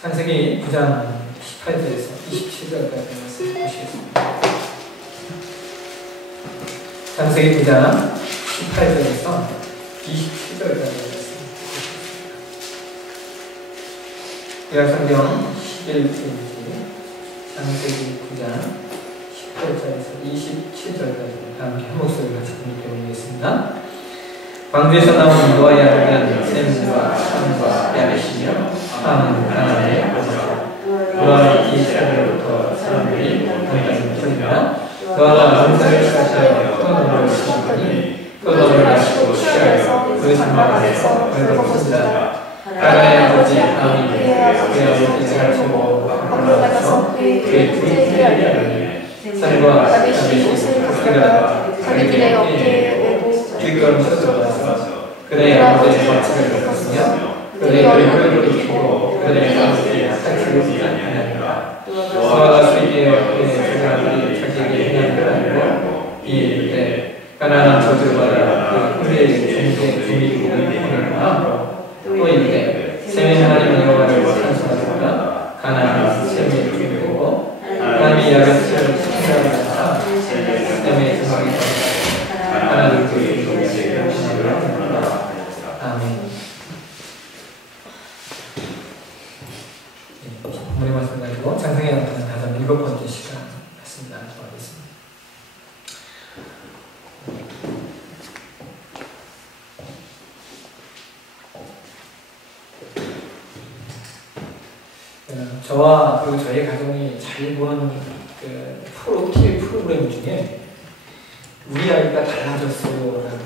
창세기 9장 18절에서 27절까지 말씀 보시겠습니다. 창세기 9장 18절에서 27절까지 말씀 보시겠습니다. 구약성경 11페이지 창세기 9장 18절에서 27절까지 함께 한 목소리로 같이 읽어보겠습니다. 광주에서 나온 노아의 아들은 셈과 함과 야벳이며 함은 가나안의 아버지라. 노아의 이스라엘로부터 사람들이 온 땅에 터진다. 노아가 농사를 시작하여 또 너를 심으니 또 너를 낳고 취하여 그 장막에서 벌벌 쏜다. 가나안의 아버지 함이 그의 아버지 이스라엘로 올라가서 그의 둘이 헤아리하니 셈과 야벳이 그가 자기들의 어깨에 메고 뒷걸음쳐 들어가서 그의 아버지의 밭을 걷었으며 그의 얼굴을 입히고 그의 아버지의 살치를 하니라. 노아가 수리되어 그의 두 사람이 자기에게 행함을 알고 이에 가나안 저주받아 그 후대의 중대 주민이 보내노라. 또 이르되 셈의 하나님 여호와를 찬송하노라. 가나안은 셈의 주민이고 하나님이 야벳을 생각하사 셈의 주막이 하나님 그 이름을 제명하노라. 아멘. 본문의 말씀 가지고 장성에 나타난 다섯 7번째 시간 말씀 나누도록 하겠습니다. 저와 그리고 저희 가정이 잘 보는 그 TV 프로그램 중에 우리 아이가 달라졌어요 라는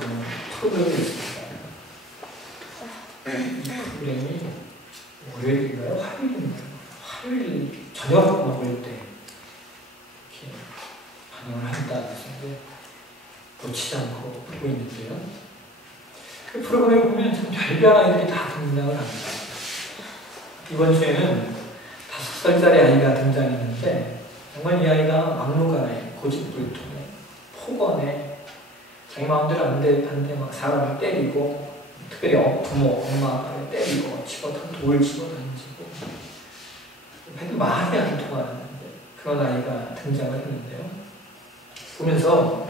프로그램이 있습니다. 이 프로그램이 월요일인가요? 화요일인가요? 화요일 저녁 먹을 때 이렇게 방영을 한다 해서 놓치지 않고 보고 있는데요. 그 프로그램을 보면 참 별별 아이들이 다 등장을 합니다. 이번 주에는 5살짜리 아이가 등장했는데 정말 이 아이가 막무가내 고집불통에 폭언에 자기 마음대로 안 돼 막 사람을 때리고 특별히 부모, 엄마를 때리고 돌 집어 던지고 하여튼 말이 안 통하는 그런 아이가 등장을 했는데요. 보면서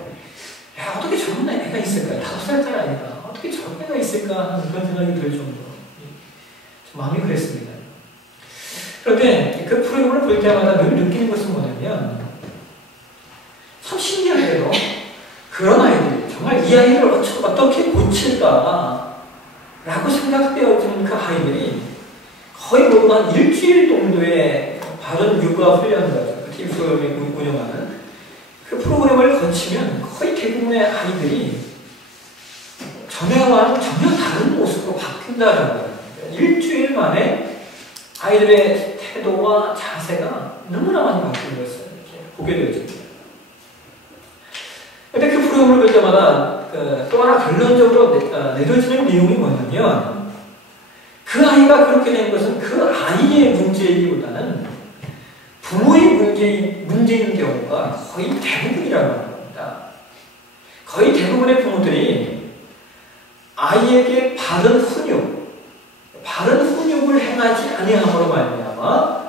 야 어떻게 저런 애가 있을까? 5살짜리 아이가 어떻게 저런 애가 있을까 하는 그런 생각이 들 정도로 좀 마음이 그랬습니다. 그런데 그 프로그램을 볼 때마다 늘 느끼는 것은 뭐냐면 참 신기하게도 그런 아이들 정말 이 아이를 어떻게 고칠까 라고 생각되어지는 그 아이들이 거의 모두 한 일주일 정도의 바른 육아 훈련을 그 TV 프로그램을 운영하는 그 프로그램을 거치면 거의 대부분의 아이들이 전에와는 전혀 다른 모습으로 바뀐다라는 거예요. 일주일 만에 아이들의 태도와 자세가 너무나 많이 바뀐 것을 이렇게 보게 되어집니다. 근데 그 프로그램을 볼 때마다 또 하나 결론적으로 내려지는 내용이 뭐냐면 그 아이가 그렇게 된 것은 그 아이의 문제이기보다는 부모의 문제인 경우가 거의 대부분이라고 합니다. 거의 대부분의 부모들이 아이에게 바른 훈육을 행하지 아니함으로 말미암아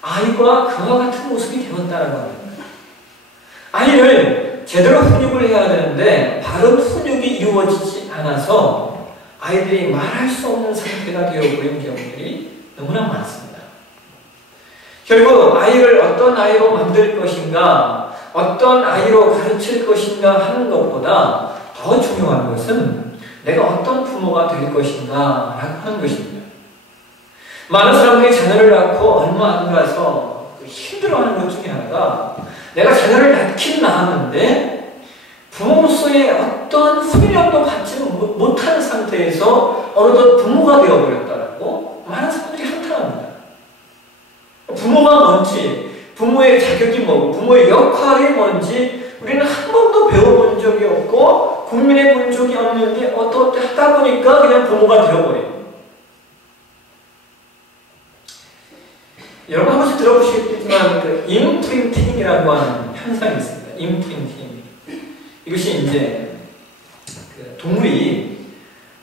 아이가 그와 같은 모습이 되었다라고 합니다. 아이를 제대로 훈육을 해야 되는데 바른 훈육이 이루어지지 않아서 아이들이 말할 수 없는 상태가 되어버린 경우들이 너무나 많습니다. 결국 아이를 어떤 아이로 만들 것인가, 어떤 아이로 가르칠 것인가 하는 것보다 더 중요한 것은 내가 어떤 부모가 될 것인가 하는 것입니다. 많은 사람들이 자녀를 낳고 얼마 안 가서 힘들어하는 것 중에 하나가 내가 자녀를 낳긴 낳았는데 부모로서의 어떤 훈련도 받지 못하는 상태에서 어느덧 부모가 되어버렸다라고 많은 사람들이 한탄합니다. 부모가 뭔지, 부모의 자격이 뭐고, 부모의 역할이 뭔지 우리는 한 번도 배워본 적이 없고 고민해 본 적이 없는데 어떻게 하다 보니까 그냥 부모가 되어버려요. 여러분 한 번씩 들어보시겠지만 그 임프린팅이라고 하는 현상이 있습니다. 임프린팅. 이것이 이제 그 동물이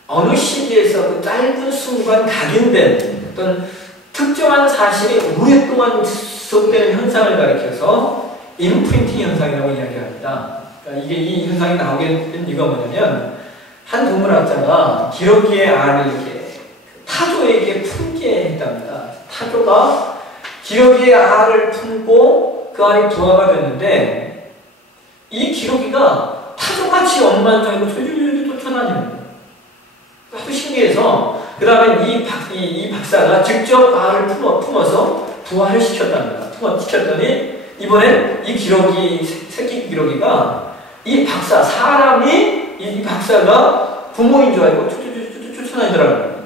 어느 시기에서 그 짧은 순간 각인된 어떤 특정한 사실이 오랫동안 지속되는 현상을 가리켜서 임프린팅 현상이라고 이야기합니다. 그러니까 이 현상이 나오게 된 이유가 뭐냐면 한 동물학자가 기러기의 알을 이렇게 타조에게 품게 했답니다. 타조가 기러기의 알을 품고 그 알이 부화가 됐는데 이 기러기가 타조같이 엄마인 줄 알고 졸졸졸 쫓아다닙니다. 아주 신기해서 그 다음에 이 박사가 직접 알을 품어서 부화를 시켰답니다. 시켰더니 이번엔 이 기러기, 새끼 기러기가 이 박사, 사람이 이 박사가 부모인 줄 알고 쫓아다니더라고요.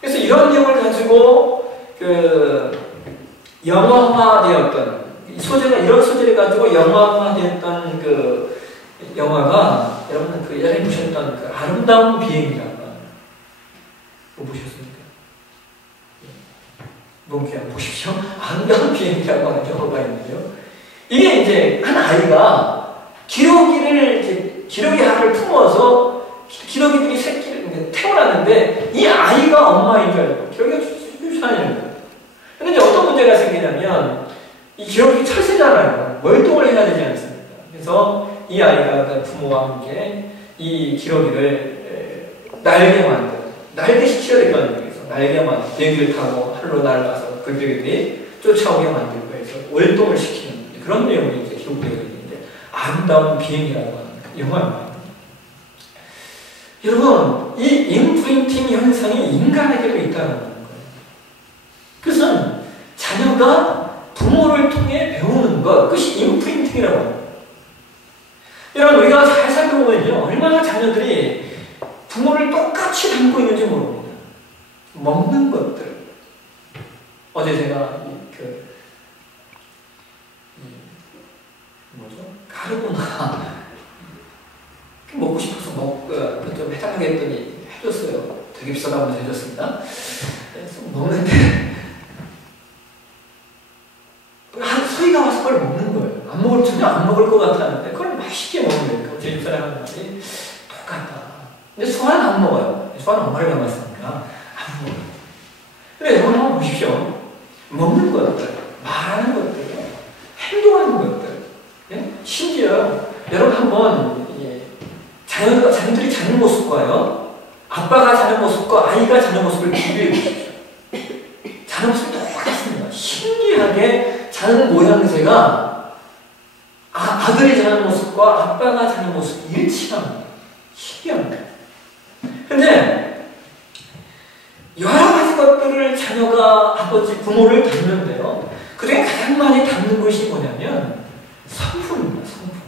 그래서 이런 내용을 가지고 영화화되었던 소재가 이런 소재를 가지고 영화화되었던 그 영화가 여러분 그 예전에 보셨던 그 아름다운 비행이라고 뭐 보셨습니까? 그냥 보십시오. 아름다운 비행이라고 하는 영화가 있는데요. 이게 이제 한 아이가 기러기 알을 품어서 기러기들이 새끼를 태어났는데 이 아이가 엄마인 줄 알고 기러기가 쫓아다니는 거예요. 근데 이제 어떤 문제가 생기냐면 이 기러기 철새잖아요. 월동을 해야 되지 않습니까? 그래서 이 아이가 부모와 함께 이 기러기를 날개 시켜야 될 거 아닙니까? 날개만 비행기를 타고 하늘로 날아가서 그 기러기들이 쫓아오게 만들고 해서 월동을 시키는 그런 내용이 이제 기록되어 있는데 아름다운 비행이라고 하는 영화입니다. 여러분, 이 임프린팅 현상이 인간에게도 있다는 거예요. 그것은 자녀가 부모를 통해 배우는 것, 그것이 임프린팅이라고 합니다. 여러분, 우리가 잘 살펴보면요, 얼마나 자녀들이 부모를 똑같이 닮고 있는지 모릅니다. 먹는 것들. 어제 제가 가르보나 먹고 싶어서 좀 해달라고 했더니 해줬어요. 되게 비싸다고 해줬습니다. 그래서 먹는데 소리가 와서 그걸 먹는 거예요. 전혀 안 먹을 것 같았는데 그걸 맛있게 먹는 거예요. 제 집사람 하는 말이 똑같다. 근데 소화는 안 먹어요. 소화는 엄마를 닮았으니까 안 먹어요. 근데 여러분 한번 보십시오. 먹는 것들, 말하는 것들, 행동하는 것들, 예? 심지어 여러분 한번 자녀들이 자는 모습과요, 아빠가 자는 모습과 아이가 자는 모습을 비교해 보십시오. 자는 모습이 똑같습니다. 신기하게 자는 모양새가 아들이 자는 모습과 아빠가 자는 모습이 일치합니다. 신기합니다. 근데 여러 가지 것들을 자녀가 부모를 닮는데요. 그중에 가장 많이 닮는 것이 뭐냐면 성품입니다. 성품.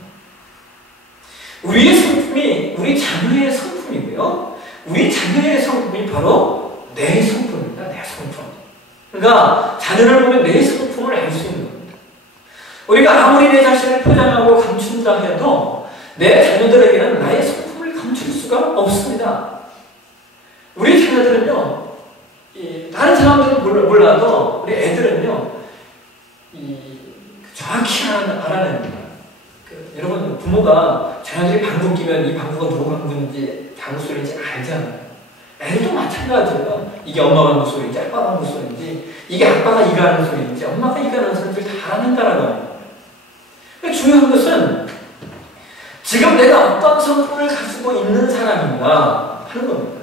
우리의 성품이 우리 자녀의 성품이고요. 우리 자녀의 성품이 바로 내 성품입니다. 내 성품. 그러니까 자녀를 보면 내 성품을 알 수 있는 겁니다. 우리가 아무리 내 자신을 포장하고 감춘다 해도 내 자녀들에게는 나의 성품을 감출 수가 없습니다. 우리 자녀들은요, 다른 사람들은 몰라도 우리 애들은요, 정확히 알아냅니다. 여러분, 부모가 자녀들이 방구 끼면 이 방구가 누구 방구인지, 방구 소리인지 알잖아요. 애들도 마찬가지예요. 이게 엄마 방구 소리인지, 아빠 방구 소리인지, 이게 아빠가 이가하는 소리인지, 엄마가 이가하는 소리인지 다 알아낸다라고 합니다. 중요한 것은 지금 내가 어떤 성품을 가지고 있는 사람인가 하는 겁니다.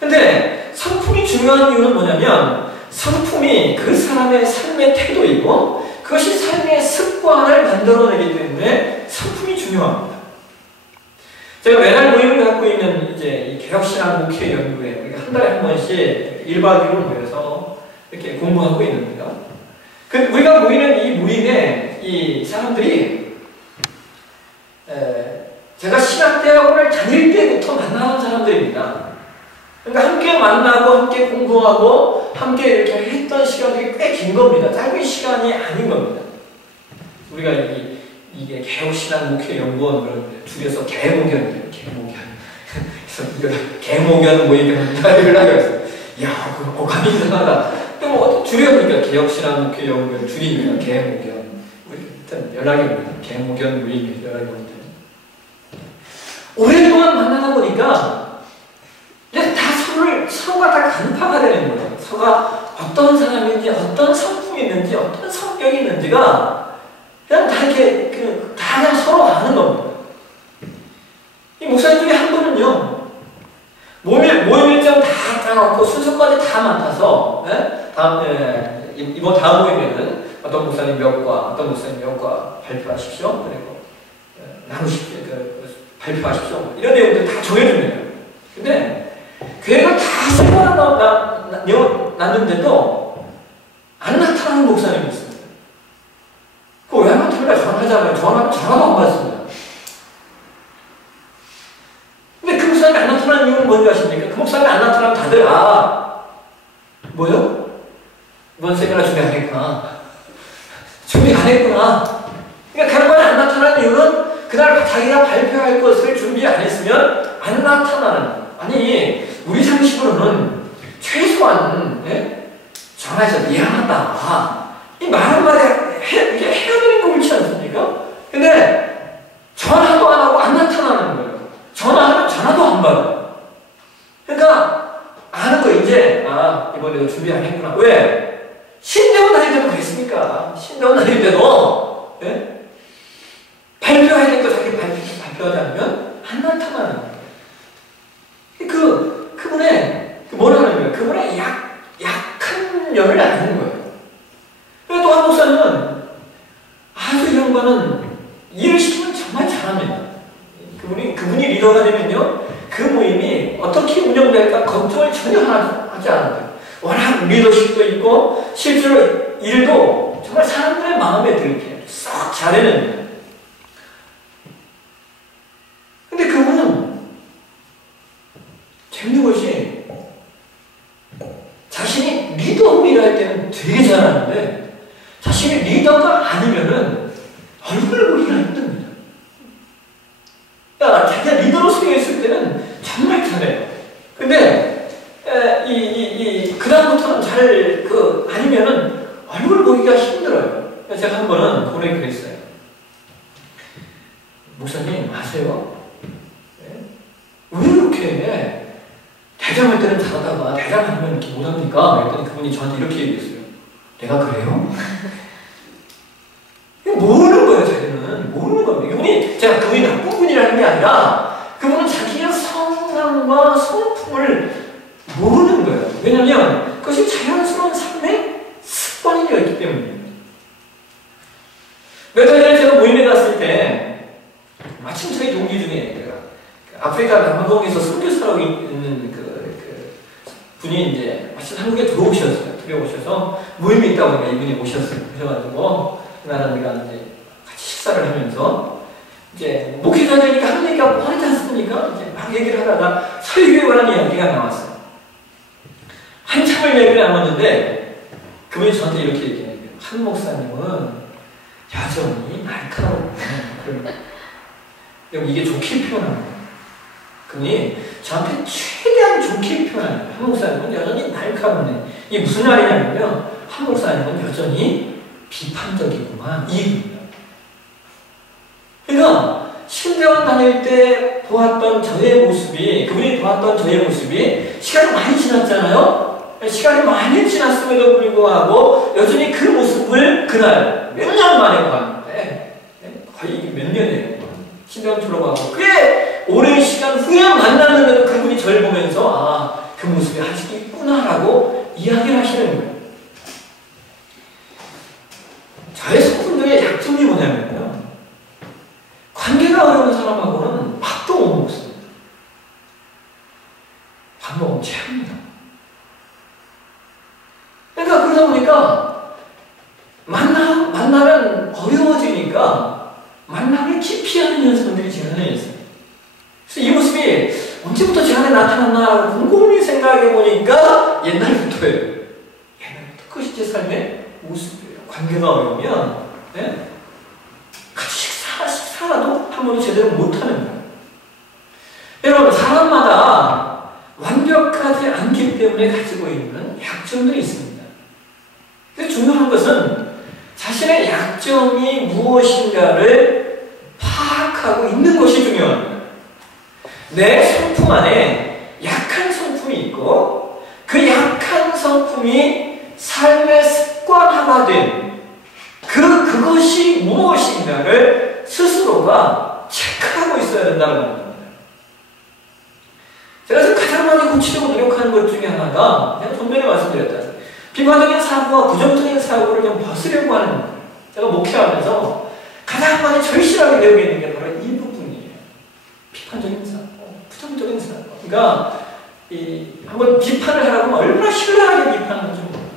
근데 성품이 중요한 이유는 뭐냐면 성품이 그 사람의 삶의 태도이고 그것이 삶의 습관을 만들어내기 때문에 성품이 중요합니다. 제가 매달 모임을 갖고 있는 이제 이 개혁신앙 목회 연구회, 우리가 한 달에 한 번씩 1박 2일로 모여서 이렇게 공부하고 있는데요. 우리가 모이는 이 모임에 이 사람들이 제가 신학대학원을 다닐 때부터 만나는 사람들입니다. 그러니까 함께 만나고 함께 공부하고 함께 이렇게 했던 시간들이 꽤 긴 겁니다. 짧은 시간이 아닌 겁니다. 우리가 이게 개혁신앙 목회연구원 그러는데 줄여서 개목연. 그래서 이거 개목연 모임입니다. 연락이 왔어요. 야, 그거 어감이 이상하다. 근데 뭐 줄여보니까 개혁신앙 목회연구원 줄이니까 개목연. 일단 연락이 옵니다. 개목연 모임 연락이 옵니다. 오랫동안 만나다 보니까 이제 다 서로가 다 간파가 되는 거예요. 서로가 어떤 사람인지, 어떤 성품이 있는지, 어떤 성격이 있는지가 그냥 다 이렇게 다 그냥 서로 아는 겁니다. 이 목사님 중에 한 분은요, 모임 일정 다 짜놓고 순서까지 다 맡아서, 이번 다음 모임에는 어떤 목사님 몇 과, 어떤 목사님 몇 과 발표하십시오. 그리고 나누십시오. 발표하십시오. 이런 내용들 다 정해줍니다. 근데 계획을 다 세워놨는데도 안 나타나는 목사님이 있습니다. 그거 왜 안 나타나냐? 전화하잖아요. 전화도 안 받습니다. 근데 그 목사님이 안 나타나는 이유는 뭔지 아십니까? 그 목사님이 안 나타나면 다들 뭐요? 이번 세미나 준비 안 했구나. 준비 안 했구나. 그러니까 결과에 안 나타나는 이유는 그날 자기가 발표할 것을 준비 안 했으면 안 나타나는. 아니, 우리 상식으로는 최소한 전화해서 미안하다. 이 말 한마디 이게 해야 되는 거 그렇지 않습니까? 근데 전화도 안 하고 안 나타나는 거예요. 전화하면 전화도 안 받아요. 그러니까 아는 거 이제 이번에도 준비 안 했구나. 왜? 신대원 다닐 때도 그랬습니까? 신대원 다닐 때도 발표해야 될 거 자기 발표하지 않으면 안 나타나는 거예요. 그분의 뭐라는 거예요? 그분의 약한 면을 아는 거예요. 그리고 또 한 목사님은 아주 이런 거는 일을 시키면 정말 잘합니다. 그분이 리더가 되면요, 그 모임이 어떻게 운영될까 걱정을 전혀 하지 않아요. 워낙 리더십도 있고 실제로 일도 정말 사람들의 마음에 들게 썩 잘해냅니다. 근데 그분은 재밌는 것이 자신이 리더로 일할 때는 되게 잘하는데 자신이 리더가 아니면은 얼굴을 보기가 힘듭니다. 자기가 리더로 수행했을 때는 정말 잘해요. 근데 그다음부터는 아니면은 얼굴 보기가 힘들어요. 제가 한 번은 그런 그랬어요. 목사님 아세요? 왜 이렇게 대장할 때는 잘하다가 대장 아니면 이렇게 못합니까? 그랬더니 그분이 저한테 이렇게 얘기했어요. 내가 그래요? 모르는 거예요, 자기는. 모르는 겁니다. 그분이 나쁜 분이라는 게 아니라 그분은 자기의 성향과 성품을 모르는 거예요. 왜냐하면 그것이 자연스러운 삶의 습관이었기 때문입니다. 몇 달 전에 제가 모임에 갔을 때 마침 저희 동기 중에 아프리카 남아공에서 선교사로 있는 분이 이제 마침 한국에 들어오셔서 모임이 있다 보니까 이분이 오셨어요. 그래가지고 그날은 이제 같이 식사를 하면서 이제 목회자니까 한 얘기가 뻔하지 않습니까? 이제 막 얘기를 하다가 설교에 관한 이야기가 나왔어요. 한참을 얘기를 나눴는데 그분이 저한테 이렇게 얘기해요. 한 목사님은 여전히 날카롭고 이게 좋게 표현합니다. 그분이 저한테 최대한 좋게 표현해요. 한 목사님은 여전히 날카롭네. 이게 무슨 말이냐면요, 한 목사님은 여전히 비판적이구만, 이 얘기입니다. 그러니까 신대원 다닐 때 보았던 저의 모습이, 그분이 보았던 저의 모습이 시간이 많이 지났잖아요. 시간이 많이 지났음에도 불구하고 여전히 그 모습을 그날 몇 년 만에 보았는데, 거의 몇 년이에요. 신대원 졸업하고 꽤 오랜 시간 후에 만났는데도 그분이 저를 보면서 그 모습이 아직 있구나라고 이야기를 하시는 거예요. 저의 성품 중에 약점이 뭐냐면요, 관계가 어려운 사람하고는 밥도 못 먹습니다. 밥 먹으면 체합니다. 그러니까 그러다 보니까 만나면 어려워지니까 만남을 기피하는 현상들이 제 안에 있어요. 그래서 이 모습이 언제부터 제 안에 나타났나 곰곰이 생각해 보니까 옛날부터예요. 옛날부터 그것이 제 삶의 모습이에요. 관계가 어려우면 같이 식사라도 한 번도 제대로 못하는 거예요. 여러분, 사람마다 완벽하지 않기 때문에 가지고 있는 약점들이 있습니다. 그래서 중요한 것은 자신의 약점이 무엇인가를 파악하고 있는 것이 중요합니다. 내 성품 안에 약한 성품이 있고 그 약한 성품이 삶의 습관화가 된 그것이 무엇인가를 스스로가 체크하고 있어야 된다는 겁니다. 제가 지금 가장 많이 고치려고 노력하는 것 중에 하나가 제가 전번에 말씀드렸다. 비판적인 사고와 부정적인 사고를 좀 벗으려고 하는 거예요. 제가 목회하면서 가장 많이 절실하게 배우게 있는 게 바로 이 부분이에요. 비판적인 사고, 부정적인 사고. 그러니까 한번 비판을 하라고 하면 얼마나 신랄하게 비판하는지 모르겠어요.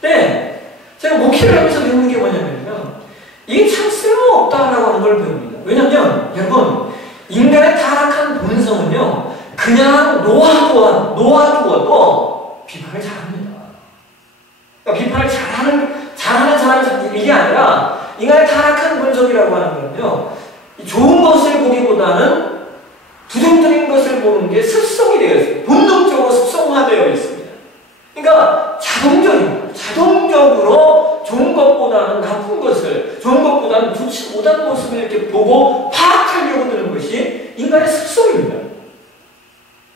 근데 제가 목회를 하면서 배우는 게 뭐냐면요. 이게 참 쓸모없다라고 하는 걸 배웁니다. 왜냐면 여러분 인간의 타락한 본성은요. 그냥 놓아두어도 비판을 잘합니다. 그러니까 비판을 잘하는 사람이 이게 아니라 인간의 타락한 본성이라고 하는 거는요. 좋은 것을 보기보다는 부정적인 것을 보는 게 습성이 되어 있어요. 본능적으로 습성화되어 있습니다. 그러니까 자동적으로 좋은 것보다는 나쁜 것을, 좋은 것보다는 좋지 못한 모습을 이렇게 보고 파악하려고 드는 것이 인간의 습성입니다.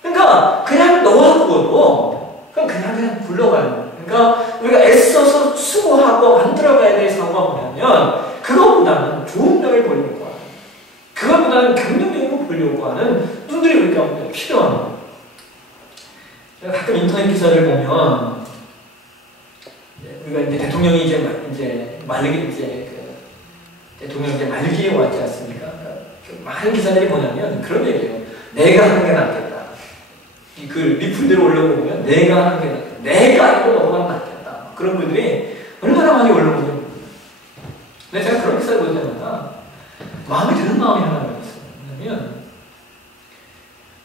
그러니까 그냥 놓아두어도 그냥 굴러가는 거예요. 그러니까 우리가 애써서 수고하고 만들어가야 될 사고가 뭐냐면 그것보다는 좋은 면을 보려고 하는, 그것보다는 긍정적인 걸 보려고 하는 눈들이 우리 가운데 필요합니다. 제가 가끔 인터넷 기사를 보면 우리가 이제 대통령이 대통령이 이제 말기에 왔지 않습니까? 그러니까 많은 기사들이 뭐냐면 그런 얘기예요. 내가 하는 게 낫겠다. 그 리플대로 올려보면 내가 하는 게 낫겠다. 내가 이거 너무나 낫겠다. 그런 분들이 얼마나 많이 올라오죠. 근데 제가 그런 기사를 볼 때마다 마음에 드는 마음이 하나가 있어요. 뭐냐면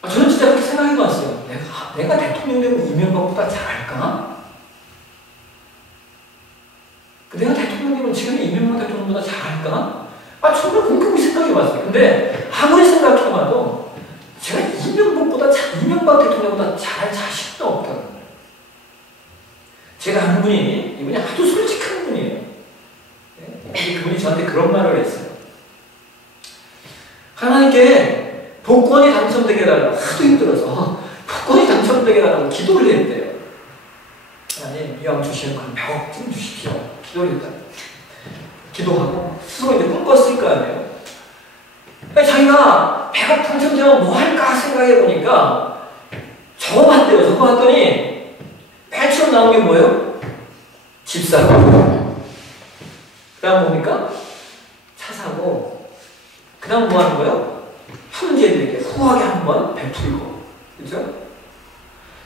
저는 진짜 그렇게 생각해봤어요. 내가 대통령 되면 이명박보다 잘할까? 내가 대통령 되면 지금 이명박 대통령보다 잘할까? 정말 곰곰이 생각해봤어요. 근데 아무리 생각해봐도 제가 이명박 대통령보다 잘할 자신은 없다는 거예요. 제가 아는 이분이 아주 솔직한 분이에요. 그분이 저한테 그런 말을 했어요. 하나님께 복권이 당첨되게 해달라고, 하도 힘들어서 복권이 당첨되게 해달라고 기도를 했대요. 하나님 이왕 주시는 건 100억 좀 주십시오. 기도를 했다. 기도하고 스스로 이제 꿈꿨을 거 아니에요. 자기가 100억 당첨되면 뭐 할까 생각해보니까 적어봤대요. 적어봤더니 맨 처음 나온 게 뭐예요? 집 사고, 그 다음 뭡니까? 차 사고, 그 다음 뭐 하는 거예요? 형제들에게 후하게 한번 베풀고, 그죠?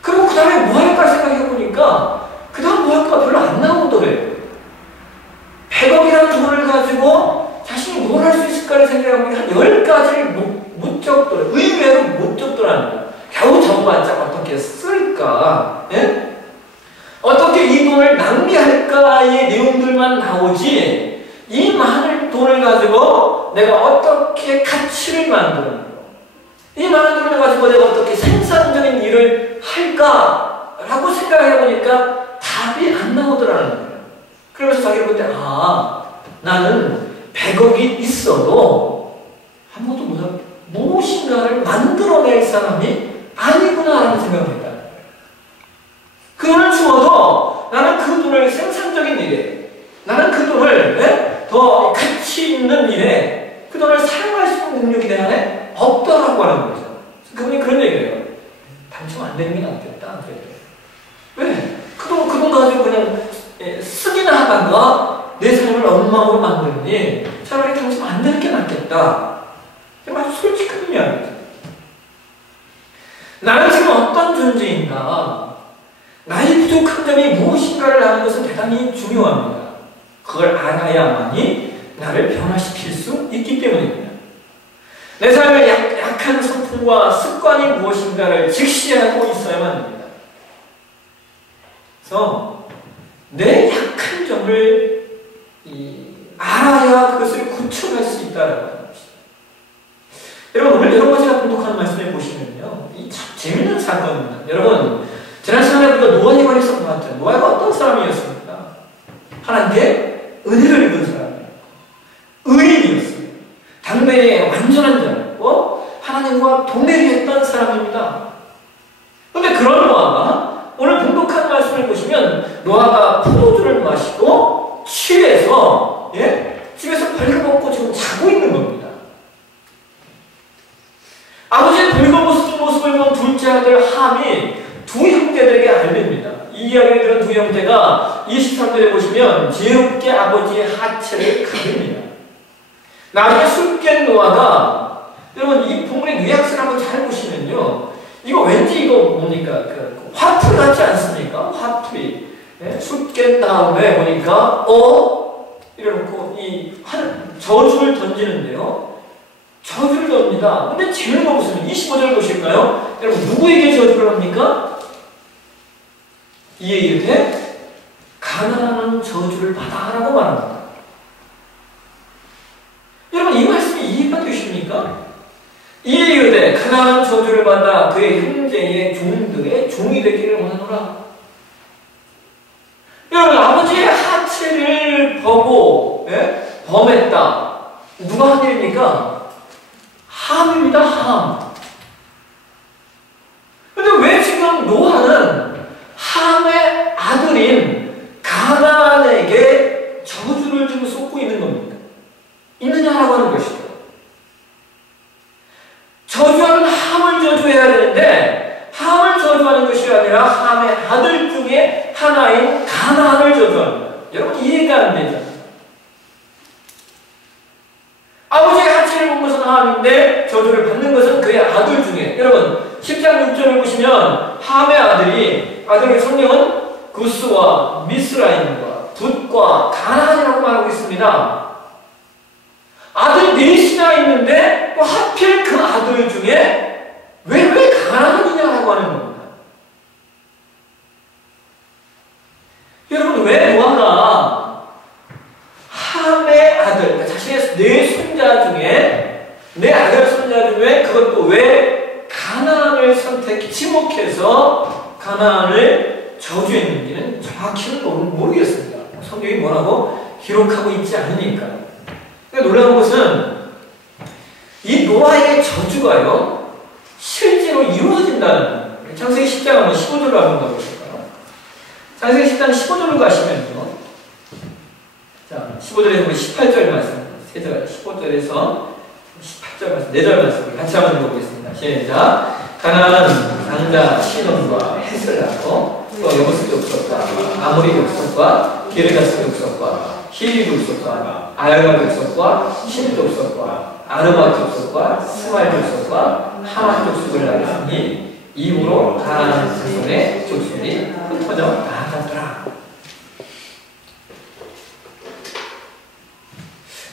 그리고 그 다음에 뭐 할까 생각해보니까 그 다음 뭐 할까 별로 안 나오더래요. 100억이라는 돈을 가지고 자신이 뭘 할 수 있을까를 생각해보니 한 10가지를 못 적더래요. 의외로 못 적더랍니다. 겨우 적어봤자 어떻게 쓸까? 예? 어떻게 이 돈을 낭비할까의 내용들만 나오지, 이 많은 돈을 가지고 내가 어떻게 가치를 만드는 거, 이 많은 돈을 가지고 내가 어떻게 생산적인 일을 할까라고 생각해보니까 답이 안 나오더라는 거예요. 그러면서 자기가 볼 때, 나는 100억이 있어도 아무것도 못하고 무엇인가를 만들어낼 사람이 아니구나라는 생각을 했다. 그 돈을 주어도 나는 그 돈을 생산적인 일에, 나는 그 돈을 더 가치 있는 일에, 그 돈을 사용할 수 있는 능력이 내 안에 없다라고 하는 거죠. 그분이 그런 얘기를 해요. 당첨 안 되는 게 낫겠다. 왜? 그 돈 가지고 그냥 쓰기나 하다가 내 삶을 엉망으로 만드니 차라리 당첨 안 되는 게 낫겠다. 아주 솔직한 이야기죠. 나는 지금 어떤 존재인가, 나의 부족한 점이 무엇인가를 아는 것은 대단히 중요합니다. 그걸 알아야만이 나를 변화시킬 수 있기 때문입니다. 내 삶의 약한 성품과 습관이 무엇인가를 직시하고 있어야만 합니다. 그래서 내 약한 점을 알아야 그것을 구축할 수 있다는 것입니다. 여러분, 오늘 여러 가지가 분독하는 말씀을 보시면요, 이 참 재밌는 사건입니다. 여러분, 지난 시간에 우리가 노아에 관해서 보았죠. 노아가 어떤 사람이었습니까? 하나님께 은혜를 입은 사람이에요. 의인이었어요. 당대의 완전한 자였고 하나님과 동행했던 사람입니다. 그런데 그런 노아가 오늘 분독한 말씀 말씀을 보시면 노아가 포도주를 마시고 취해서 집에서 벌거벗고 지금 자고 있는 겁니다. 아버지의 벌거벗은 모습을 본 둘째 아들 함이 두 형제들에게 알립니다. 이 이야기를 들은 두 형제가 23절에 보시면 죄롭게 아버지의 하체를 가립니다. 나중에 술 깬 노아가, 여러분 이 본문의 뉘앙스를 한번 잘 보시면요, 이거 왠지 이거 뭡니까? 그 화풀이 같지 않습니까? 화풀이. 술 깬 다음에 보니까 이래놓고 저주를 던지는데요. 저주를 던집니다. 근데 재미는 없으면 25절 보실까요? 여러분 누구에게 저주를 합니까? 이에 이르되 가난하는 저주를 받아라고 말합니다. 여러분 이 말씀이 이해가 되십니까? 이에 이르되 가난한 저주를 받아 그의 형제의 종들의 종이 되기를 원하노라. 여러분 아버지의 하체를 보고 범했다. 누가 한 일입니까? 함입니다. 함. 근데 왜 지금 노아는 함의 아들인 가나안에게 저주를 지금 쏟고 있는 겁니까? 있느냐라고 하는 것이죠. 저주하면 함을 저주해야 되는데 함을 저주하는 것이 아니라 함의 아들 중에 하나인 가나안을 저주합니다. 여러분 이해가 안 되죠? 아버지의 하체를 본 것은 함인데 저주를 받는 것은 그의 아들 중에, 여러분 10장 6절을 보시면 함의 아들의 성령은 구스와 미스라임과 붓과 가나안이라고 말하고 있습니다. 아들 넷이나 있는데 또 하필 그 아들 중에 왜 가나안이냐라고 하는 겁니다. 여러분 왜 노아가 함의 아들, 그러니까 자신의 네 손자 중에, 내 아들 손자 중에 그것도 왜 가나안을 지목해서 가나안을 저주했는지는 정확히는 모르겠습니다. 성경이 뭐라고 기록하고 있지 않으니까. 놀라운 것은 이 노아의 저주가요 실제로 이루어진다는 거예요. 창세기 10장 한번 15절로 한번 가보실까요? 창세기 10장 15절로 가시면요, 자 15절에서 18절 말씀, 15절에서 18절 말씀, 4절 말씀을 같이 한번 읽어보겠습니다. 시작. 가나안은 장자 시돈과 헷을 낳고 또 여부스 족속과 아모리 족속과 기르가스 족속과 히리 족속과 아야가 족속과 신 족속과 아르바 족속과 스마일 족속과 하만 족속을 낳았으니 이후로 가나안 자손의 족속이 흩어져 나아갔더라.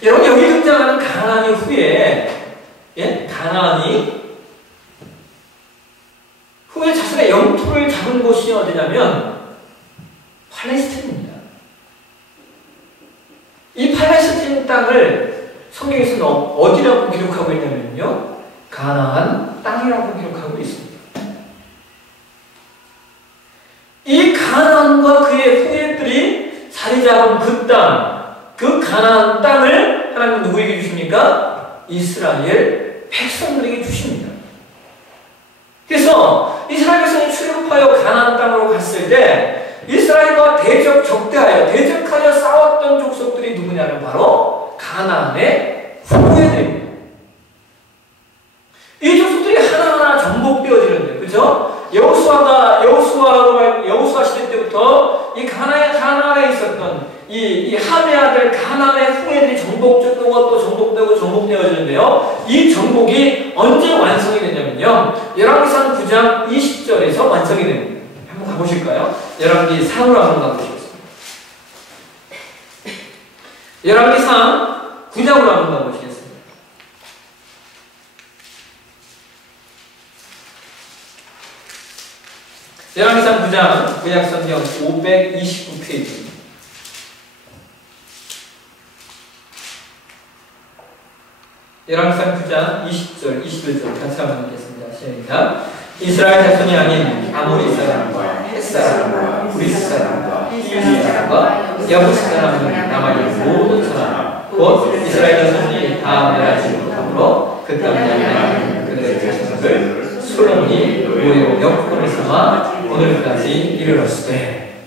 여러분 여기 등장하는 가나안이 후에 가나안이 후에 자신의 영토를 잡은 곳이 어디냐면 팔레스틴입니다. 이 팔레스틴 땅을 성경에서는 어디라고 기록하고 있냐면요, 가나안 땅이라고 기록하고 있습니다. 이 가나안과 그의 후예들이 자리 잡은 그 땅, 그 가나안 땅을 하나님은 누구에게 주십니까? 이스라엘 백성들에게 주십니다. 그래서 이스라엘 백성이 출입하여 가나안 땅으로 갔을 때 이스라엘과 대적하여 싸웠던 족속들이 누구냐면 바로 가나안의 후예들입니다. 이 족속들이 하나하나 정복되어지는데, 그죠? 여호수아 시대 때부터 이 가나안에 있었던 이 함의 아들 가나안의 후예들이 정복되고 또 정복되어지는데요. 이 정복이 언제 완성이 되냐면요, 열왕기상 9장 20절에서 완성이 됩니다. 한번 가보실까요? 열왕기상으로 한번 가보시겠습니다. 열왕기상 9장으로 한번 가보시겠습니다. 열왕기상 9장 구약성경 529페이지. 열왕기상 9장 20절, 21절 같이 한번 읽겠습니다. 시작. 이스라엘 자손이 아닌 아모리 사람과 헷 사람과 브리스 사람과 히위 사람과 여부스 사람은 남아있는 모든 사람 곧 이스라엘 자손이 다 멸하지 못함으로 그 땅에 그들의 자손들 솔로몬이 노예로 역권을 삼아 오늘까지 이르렀으되.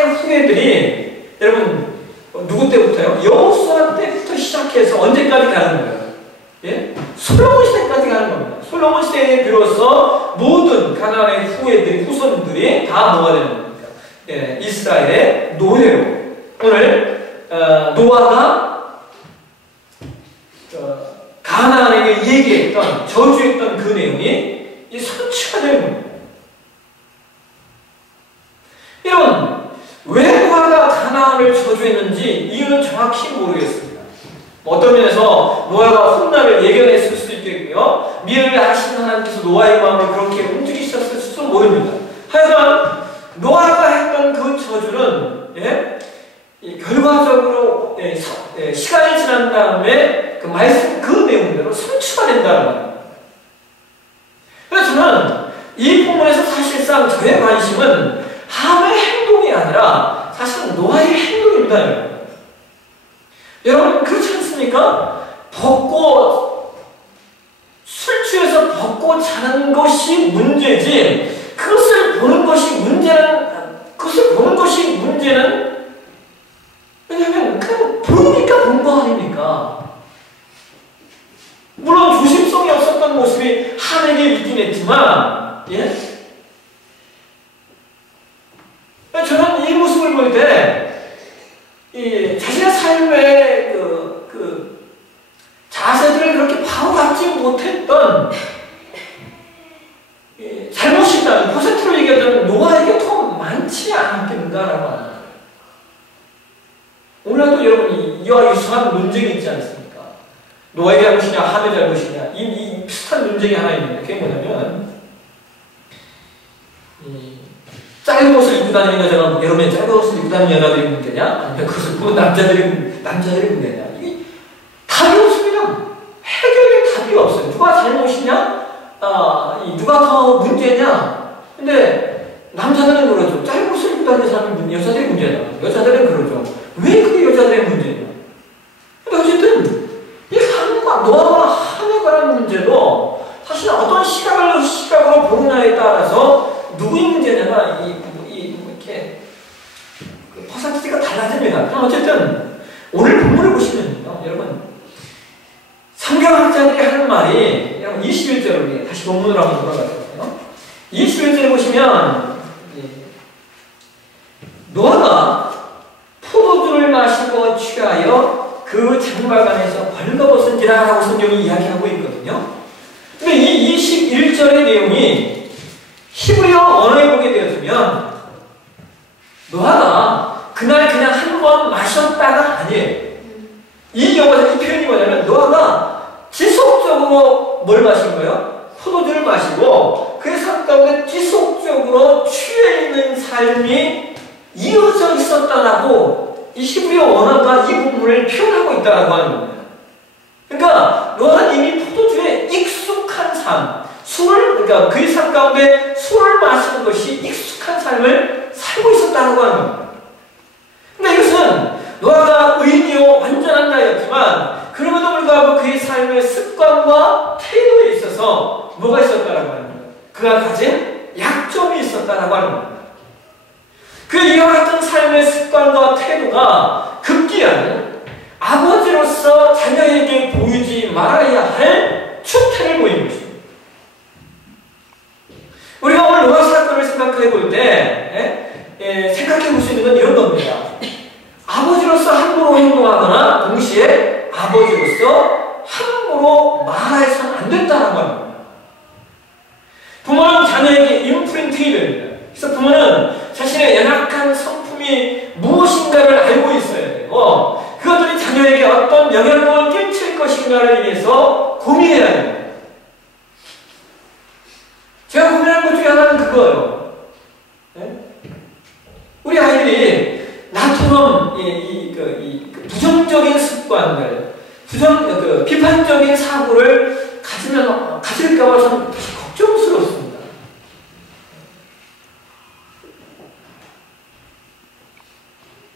가나안의 후예들이 여러분 누구 때부터요? 여호수아 때부터 시작해서 언제까지 가는 거예요? 예? 솔로몬 시대까지 가는 겁니다. 솔로몬 시대에 비로소 모든 가나안의 후예들이 후손들이 다 뭐가 되는 겁니까? 예, 이스라엘의 노예로. 오늘 노아가 가나안에게 얘기했던 저주했던 그 내용이 이 성취가 되는 겁니다. 여러분, 왜 노아가 가나안을 저주했는지 이유는 정확히 모르겠습니다. 어떤 면에서 노아가 훗날을 예견했을 수도 있겠고요. 미래를 아시는 하나님께서 노아의 마음을 그렇게 움직이셨을 수도 모릅니다. 하여간 노아가 했던 그 저주는 결과적으로 시간이 지난 다음에 그 말씀 그 내용대로 성취가 된다는 겁니다. 그래서 저는 이 부분에서 사실상 저의 관심은 함의 행동이 아니라 사실은 노아의 행동입니다. 여러분 그렇지 않습니까? 술 취해서 벗고 자는 것이 문제지 그것을 보는 것이 문제는 왜냐하면 그냥 보니까 본 거 아닙니까? 물론 조심성이 없었던 모습이 함에게 있긴 했지만 저는 이 모습을 볼 때 자신의 삶의 그 자세들을 그렇게 바로잡지 못했던 잘못이 있다는 퍼센트로 얘기하자면 노아에게 더 많지 않았겠는가라고 하는 거예요. 오늘도 여러분 이와 유사한 논쟁이 있지 않습니까? 노아의 잘못이냐 함의 잘못이냐 이 비슷한 논쟁이 하나 있는데 그게 뭐냐면 짧은 옷을 입고 다니는 여자가 여러분의 짧은 옷을 입고 다니는 여자들이 문제냐? 아니면 그것을 보는 남자들이 문제냐? 이게 답이 없습니다. 해결의 답이 없어요. 누가 잘못이냐? 누가 더 문제냐? 근데 남자들은 그러죠. 짧은 옷을 입고 다니는 사람이 여자들이 문제냐? 여자들은 그러죠. 왜 그게 여자들의 문제냐? 근데 어쨌든 이 함과 노아와 함에 관한 문제도 사실 어떤 시각으로 보느냐에 따라서 누구의 문제냐가 이렇게 퍼센티지가 달라집니다. 그럼 어쨌든 오늘 본문을 보시면요, 여러분 성경학자들이 하는 말이 여러분 21절을 다시 본문으로 한번 돌아가세요. 21절에 보시면 노아가 포도주를 마시고 취하여 그 장막안에서 벌거벗은지라 라고 성경이 이야기하고 있거든요. 근데 이 21절의 내용이 히브리어 언어에 보게 되었으면 노아가 그날 그냥 한 번 마셨다가 아니에요. 이 표현이 뭐냐면 노아가 지속적으로 뭘 마신 거예요? 포도주를 마시고 그 삶 가운데 지속적으로 취해 있는 삶이 이어져 있었다라고 이 히브리어 언어가 이 부분을 표현하고 있다라고 하는 겁니다. 그러니까 노아는 이미 포도주에 익숙한 삶, 그러니까 그의 삶 가운데 술을 마시는 것이 익숙한 삶을 살고 있었다고 하는 겁니다. 근데 이것은 노아가 의인이요 완전한 자였지만 그럼에도 불구하고 그의 삶의 습관과 태도에 있어서 뭐가 있었다고 하는 겁니다. 그가 가진 약점이 있었다고 하는 겁니다. 그 이와 같은 삶의 습관과 태도가 급기야는 아버지로서 자녀에게 보이지 말아야 할 추태를 보이는 것입니다. 우리가 오늘 노아 사건을 생각해 볼 때 생각해 볼 수 있는 건 이런 겁니다. 아버지로서 함부로 행동하거나 동시에 아버지로서 함부로 말해서는 안 된다는 겁니다. 부모는 자녀에게 임프린팅이 됩니다. 그래서 부모는 자신의 연약한 성품이 무엇인가를 알고 있어야 되고 그것들이 자녀에게 어떤 영향력을 끼칠 것인가를 위해서 고민해야 됩니다. 제가 고민하는 것 중에 하나는 그거예요. 우리 아이들이 나처럼 부정적인 습관들, 비판적인 사고를 가질까봐 저는 다시 걱정스럽습니다.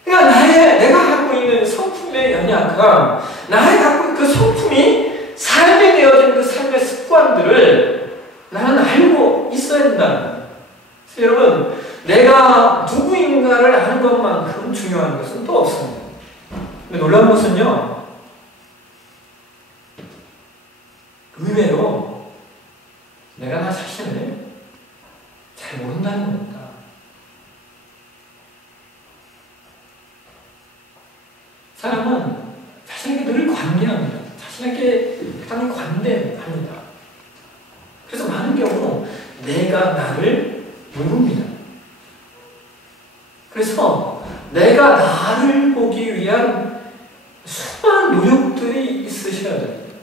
그러니까 내가 갖고 있는 성품의 연약함, 나의 갖고 있는 그 성품이 삶에 되어진 그 삶의 습관들을 나는 알고 있어야 된다. 여러분, 내가 누구인가를 아는 것만큼 중요한 것은 또 없습니다. 근데 놀라운 것은요, 의외로 내가 나 자신을 잘 모른다는 겁니다. 사람은 자신에게 늘 관대합니다. 자신에게 상당히 관대합니다. 그래서 많은 경우 내가 나를 모릅니다. 그래서 내가 나를 보기 위한 수많은 노력들이 있으셔야 됩니다.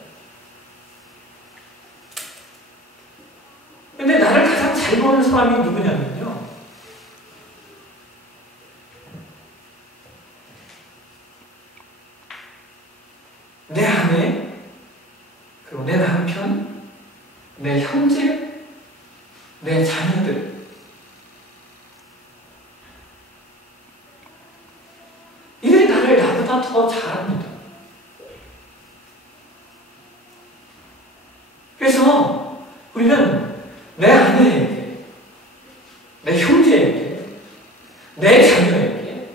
근데 나를 가장 잘 보는 사람이 누구냐면요, 내 아내, 그리고 내 남편, 내 형제, 내 자녀들. 이들이 나를 나보다 더 잘합니다. 그래서 우리는 내 아내에게, 내 형제에게, 내 자녀에게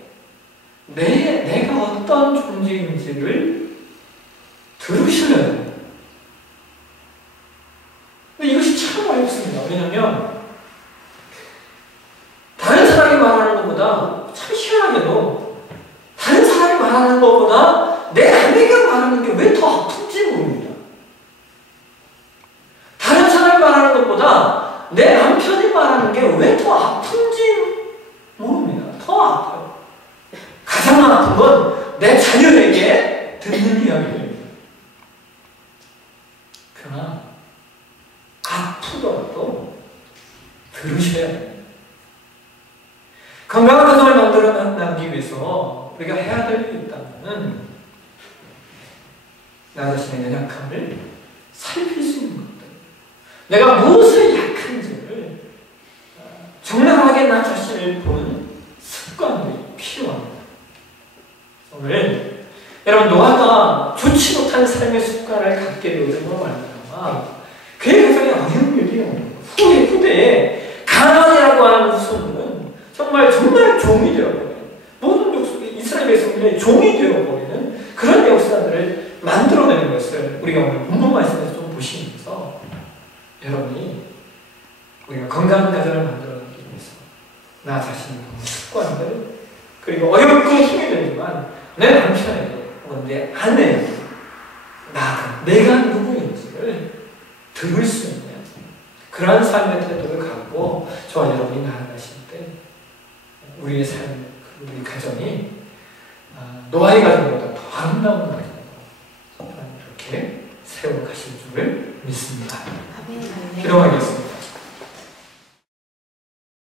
내가 어떤 존재인지를 들으셔야 돼요. 근데 이것이 참 어렵습니다. 왜냐하면 다른 사람이 말하는 것보다, 참 희한하게도 다른 사람이 말하는 것보다 내 아내가 말하는 게 왜 더 아픈지 모릅니다. 다른 사람이 말하는 것보다 내 남편이 말하는 게 왜 더 아픈지 모릅니다. 더 아파요. 가장 아픈 건 내 자녀에게 듣는 이야기입니다. 그러나 아프더라도 들으셔야 돼요. 건강한 가정을 만들어 나가기 위해서 우리가 해야 될 일이 있다면 나 자신의 연약함을 살필 수 있는 것들, 내가 무엇에 약한지를 적나라하게 나 자신을 보는 습관들이 필요합니다. 오늘 여러분, 노아가 좋지 못한 삶의 습관을 갖게 되어서 말미암아 그의 가정에 어려운 일이 옵니다. 후대에 가나안이라고 하는 후손은 정말 종이 되어버려요. 모든 이스라엘 백성들의 종이 되어버리는 그런 역사들을 만들어내는 것을 우리가 오늘 본문 말씀에서 좀 보시면서 여러분이 우리가 건강한 가정을 만들어내기 위해서 나 자신의 습관들, 그리고 어렵고 힘이 들지만 내 남편에게 혹은 내 아내에게 내가 누구인지를 들을 수 있는 그러한 삶의 태도를 갖고 저와 여러분이 나아가실 때 우리의 삶, 우리 가정이 노아의 가정보다 더 아름다운 가정으로 이렇게 세워가실 줄을 믿습니다. 기도하겠습니다.